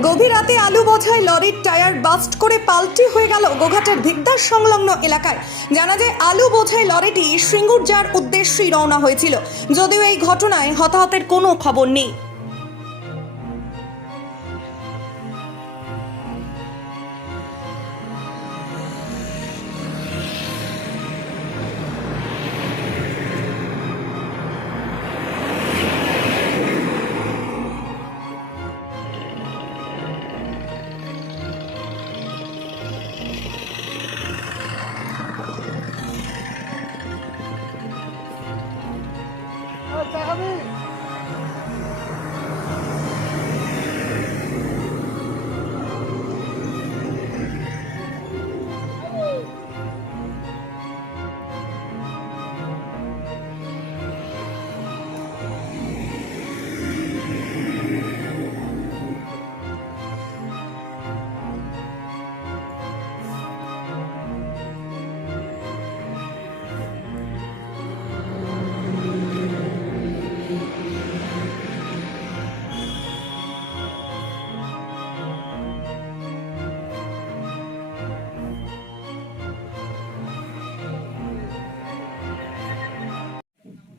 গভীর রাতে আলু বোঝাই লরির টায়ার বাস্ট করে পাল্টি হয়ে গেল গোঘাটের দিকদার সংলগ্ন এলাকায়। জানা যায়, আলু বোঝাই লরিটি সিঙ্গুর যার উদ্দেশ্যেই রওনা হয়েছিল। যদিও এই ঘটনায় হতাহতের কোনো খবর নেই। Vai, Carlinhos!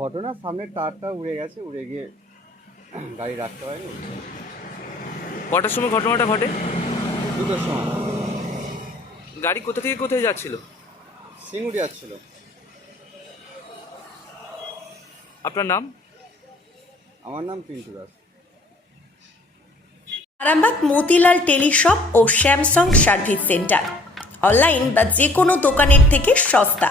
ঘটনা সামনের তারটা উড়ে গেছে উড়ে গিয়ে গাড়ি রাখতে পারেনি কটার সময় ঘটনাটা ঘটে? দুটোর সময়। গাড়ি কোথা থেকে কোথায় যাচ্ছিল? সিঙ্গুড়ি যাচ্ছিল। আপনার নাম? আমার নাম পিন্টু দাস। আরামবাগ মতিলাল টেলিশপ ও স্যামসাং সার্ভিস সেন্টার। অনলাইন বা যে কোনো দোকানের থেকে সস্তা।